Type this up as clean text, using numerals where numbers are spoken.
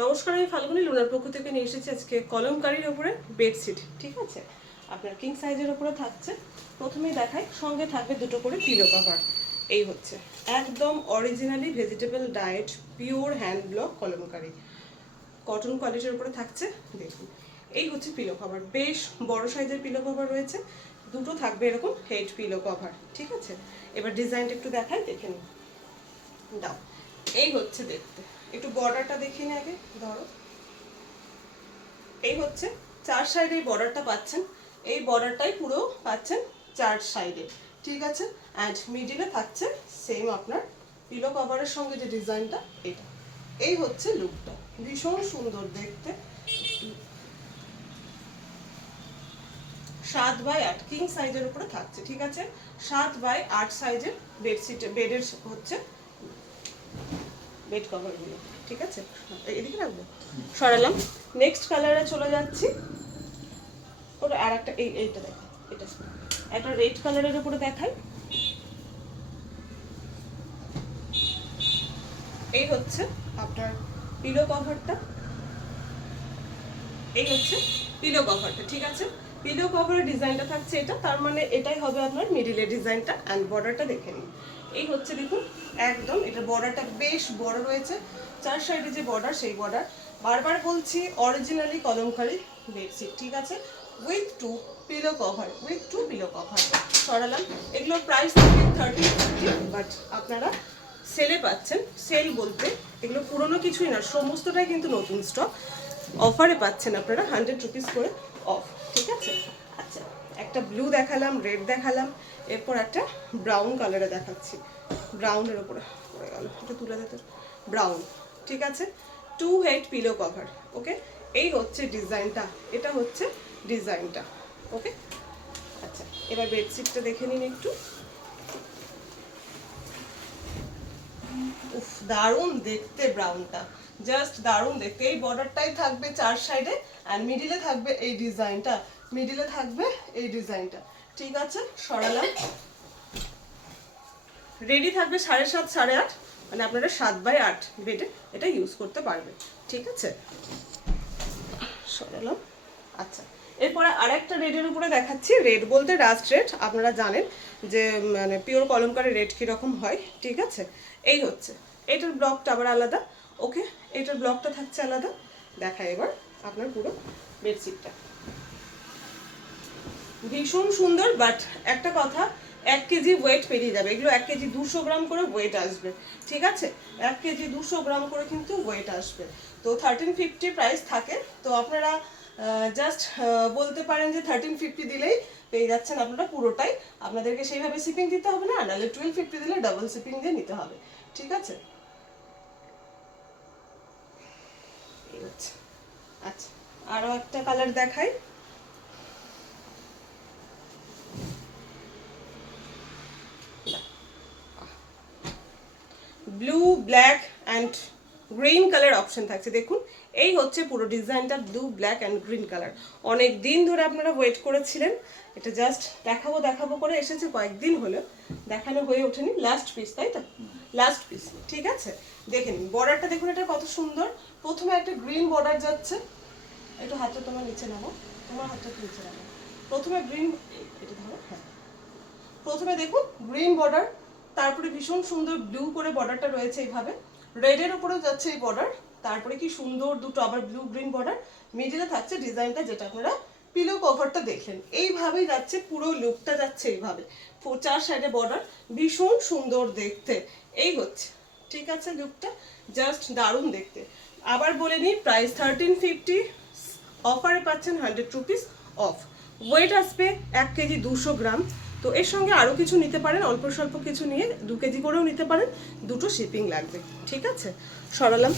নমস্কার, আমি ফাল্গুনি লুনার পক্ষ থেকে নিয়ে এসেছি আজকে কলমকারীর উপরে বেডশিট। ঠিক আছে, আপনার কিং সাইজের উপরে থাকছে। প্রথমেই দেখাই, সঙ্গে থাকবে দুটো করে পিলো কভার। এই হচ্ছে একদম originally vegetable diet pure hand block Kalamkari cotton কোয়ালিটির উপরে থাকছে। দেখুন, এই হচ্ছে পিলো কভার, বেশ বড় সাইজের পিলো কভার রয়েছে। দুটো থাকবে এরকম হেড পিলো কভার। ঠিক আছে, এবার ডিজাইনটা একটু দেখাই, দেখে নিন। দাও, এই হচ্ছে দেখতে, একটু বর্ডারটা দেখিয়ে নিই আগে। ধরো, এই হচ্ছে চার সাইডে বর্ডারটা পাচ্ছেন। এই বর্ডারটাই পুরো পাচ্ছেন চার সাইডে। ঠিক আছে, অ্যান্ড মিডিলে থাকছে সেম আপনার পিলো কভারের সঙ্গে যে ডিজাইনটা, এটা। এই হচ্ছে লুকটা, ভীষণ সুন্দর দেখতে। 7x8 কিং সাইজের উপরে থাকছে। ঠিক আছে, 7x8 সাইজের বেডের হচ্ছে বেড কভারগুলো। ঠিক আছে, এদিকে রাখবো, সরালাম। নেক্সট কালারে চলে যাচ্ছি। ওটা আর একটা, এইটা দেখো, এটা একটা রেড কালারের উপরে দেখাই। এই হচ্ছে আপনার পিলো কভারটা, এই হচ্ছে পিলো কভারটা। ঠিক আছে, পিলো কভারের ডিজাইনটা থাকছে এটা, তার মানে এটাই হবে আপনার মিডিলের ডিজাইনটা। অ্যান্ড বর্ডারটা দেখে নিন, এই হচ্ছে দেখুন, একদম এটা বর্ডারটা বেশ বড় রয়েছে। চার সাইডে যে বর্ডার, সেই বর্ডার। বারবার বলছি, অরিজিনালি কলমকারী বেডশিট। ঠিক আছে, উইথ টু পিলো কভার, সরালাম। এগুলোর প্রাইস থাকবে 30-50, বাট আপনারা সেলে পাচ্ছেন। সেল বলতে এগুলো পুরনো কিছুই না, সমস্তটাই কিন্তু নতুন স্টক। অফারে পাচ্ছেন আপনারা 100 রুপিস করে অফ। ঠিক আছে, আচ্ছা, একটা ব্লু দেখালাম, রেড দেখালাম, এরপর একটা ব্রাউন কালারে দেখাচ্ছি। ব্রাউনের ওপরে পড়ে গেল, এটা তুলে দিতে। ব্রাউন। ঠিক আছে, 2 হেড পিলো কভার। ওকে, এই হচ্ছে ডিজাইনটা, এটা হচ্ছে ডিজাইনটা। ওকে, আচ্ছা, এবার বেডশিটটা দেখে নিন একটু। উফ, দারুণ দেখতে ব্রাউনটা, জাস্ট দারুণ দেখতে। এই বর্ডারটাই থাকবে চার সাইডে, অ্যান্ড মিডিলে থাকবে এই ডিজাইনটা, মিডিলে থাকবে এই ডিজাইনটা। ঠিক আছে, সরালাম। রেডি থাকবে 7.5 8.5, মানে আপনারা 7x8 বেডে এটা ইউজ করতে পারবেন। ঠিক আছে, সরালাম। আচ্ছা, এরপরে আরেকটা রেডের উপরে দেখাচ্ছি। রেড বলতে রাস্ট রেড, আপনারা জানেন যে মানে পিওর কলমকারী রেড কীরকম হয়। ঠিক আছে, এই হচ্ছে এটার ব্লকটা আবার আলাদা। ওকে, এটার ব্লকটা থাকছে আলাদা। দেখা এবার আপনার পুরো বেডশিটটা, ভীষণ সুন্দর। বাট একটা কথা, 1 কেজি ওয়েট পেরিয়ে যাবে। এগুলো 1 কেজি 200 গ্রাম করে ওয়েট আসবে। ঠিক আছে, 1 কেজি 200 গ্রাম করে কিন্তু ওয়েট আসবে। তো 1350 প্রাইস থাকে। তো আপনারা জাস্ট বলতে পারেন যে 1350 দিলেই পেয়ে যাচ্ছেন আপনারা পুরোটাই। আপনাদেরকে সেইভাবে শিপিং দিতে হবে না, নাহলে 1250 দিলে ডাবল শিপিং দিয়ে নিতে হবে। ঠিক আছে, আচ্ছা, আরও একটা কালার দেখাই। Blue, black and green colour option থাকছে। দেখুন, এই হচ্ছে পুরো ডিজাইনটা, blue, black and green colour. অনেক দিন ধরে আপনারা ওয়েট করেছিলেন, এটা জাস্ট দেখাবো দেখাবো করে এসেছে, কয়েকদিন হলো দেখানো হয়ে ওঠেনি। লাস্ট পিস, তাই তো, লাস্ট পিস। ঠিক আছে, দেখে নিন বর্ডারটা, দেখুন এটা কত সুন্দর। প্রথমে একটা গ্রিন বর্ডার যাচ্ছে, একটু হাতটা তোমার নিচে নামো, তোমার হাতটা নিচে নামো। প্রথমে গ্রিন, এটা ধরো, হ্যাঁ, প্রথমে দেখুন গ্রিন বর্ডার, তারপরে ভীষণ সুন্দর ব্লু করে বর্ডারটা রয়েছে এইভাবে। রেডের উপরেও যাচ্ছে এই বর্ডার, তারপরে কি সুন্দর দুটো আবার ব্লু গ্রিন বর্ডার। মিডিলে থাকছে ডিজাইনটা, যেটা আপনারা পিলো কভারটা দেখলেন। এইভাবেই যাচ্ছে, পুরো লুকটা যাচ্ছে এইভাবে, চার সাইডে বর্ডার, ভীষণ সুন্দর দেখতে। এই হচ্ছে, ঠিক আছে, লুকটা জাস্ট দারুণ দেখতে। আবার বলে নিই, প্রাইস 1350, অফারে পাচ্ছেন 100 রুপিস অফ। ওয়েট আসবে 1 কেজি 200 গ্রাম। তো এর সঙ্গে আরও কিছু নিতে পারেন, অল্প স্বল্প কিছু নিয়ে 2 কেজি করেও নিতে পারেন, দুটো শিপিং লাগবে। ঠিক আছে, সরালাম।